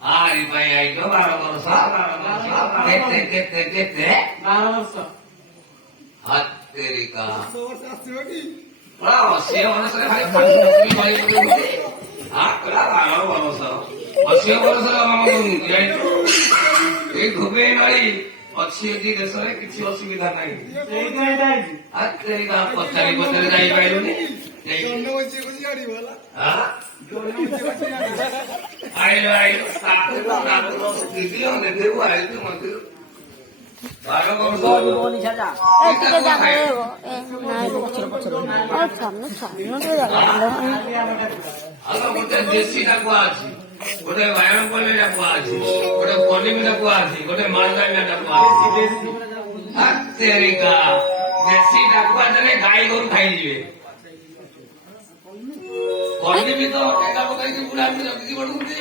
Ari pai ai ko 12 ବର୍ଷ କେତେ କେତେ କେତେ 12 ବର୍ଷ ହାତେରିକା ଆସିବ କି? ଅଶୀ ବର୍ଷରେ ଭାଇ କଲା 12 ବର୍ଷ 80 ବର୍ଷର ଏଇ ଘୁମେଇ ମାରି ଅଛି ଏଠି ଦେଶରେ କିଛି ଅସୁବିଧା ନାହିଁ। ହାତେରିକା ପଚାରି ପଚାରି ଯାଇପାରିଲୁନି। ଆଇଲ ଆଇଲ ଦେଖୁ ଆଇଲୁ ମନ୍ଦିର 12 ବର୍ଷ ଗୋଟେ ଦେଶୀ ଡାକୁଆ ଅଛି, ଗୋଟେ ବାୟାମ ପଲ୍ଲୀ ଡାକୁଆ ଅଛି, ଗୋଟେ ପଲ୍ଲୀ ଡାକୁଆ ଅଛି, ଗୋଟେ ମାଲଦାମିଆ ଡାକୁଆ ଅଛି। ହାତେରିକା ଦେଶୀ ଡାକୁଆ ଦେଲେ ଗାଈ ଗୋରୁ ଖାଇଯିବେ। କଲିମି ତ ଟେକା ପକାଇକି ବୁଢା ବୁଢୀ ରଖିକି ପଡୁଛନ୍ତି।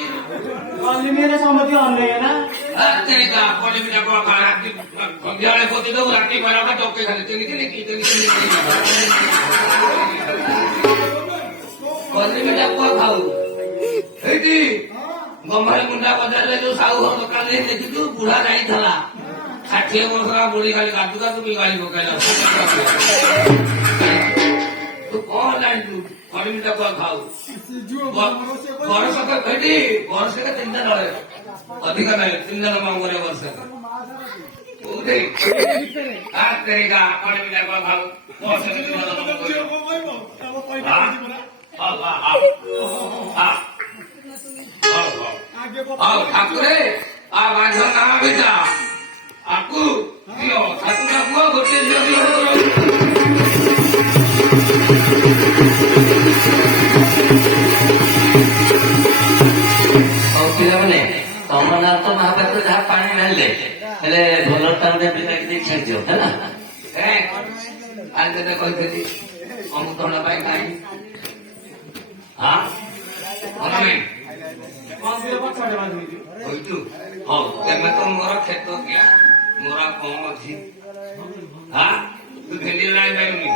ସମସ୍ତେ ଅନେଇବେ ନା ହାତେରିକା କଲିମି ଡାକୁଆ ରାତି ସନ୍ଧ୍ୟାବେଳେ ପୋତି ଦଉ, ରାତି 12ଟା ଟକେ ଖାଲି କଲିମି ଡାକୁଆ ଖାଉ। ଏଇଠି ଗମ୍ଭାରୀ ମୁଣ୍ଡା ବଜାରରେ ଯୋଉ ସାହୁ ଘର ଦୋକାନ ଦେଖିଛୁ, ବୁଢା ଯାଇଥିଲା 60 ବର୍ଷର ବୁଢୀ ଖାଲି କାଟୁ କାଟୁ ବି ଗାଳି ପକାଇଲା। ତୁ କଣ ଜାଣିଛୁ? କଲିମି ଡାକୁଆ ଖାଉ। ବର୍ଷକ ଏଠି ବର୍ଷକେ 3ଟା ରହେ, ଅଧିକ ନାହିଁ। 3 ଜଣ ମାମୁଁ ଘରେ ବର୍ଷକ କୋଉଠି ହାତେରିକା କଲିମି ଡାକୁଆ ଖାଉ। ବର୍ଷକେ 3 ଜଣ ମାମୁଁ ଘରେ ଠାକୁରେ ବାଘ ନାମ ଭିଜା ଆକୁ ଦିଅ, ଠାକୁର ପୁଅ ଗୋଟିଏ ଝିଅ ଦିଅ। ହଉ ପିଲାମାନେ, ତମ ନାଁ ତ ମହାପାତ୍ର ଯାହା ପାଣି ଢାଳିଲେ, ହେଲେ ଭଲ ତାର ବିଲାକି ଛାଡ଼ିଦିଅ ହେଲା। ଆଜି କହିଥିଲି ଅମୃତଭଣ୍ଡା ପାଇଁ କାହିଁ ହଉ ତେମେ ତ ମୋର କ୍ଷେତ କିଆ, ମୋର ଆଉ କଣ ଅଛି? ତୁ ଭେଣ୍ଡି ଜାଣିପାରିବୁନି।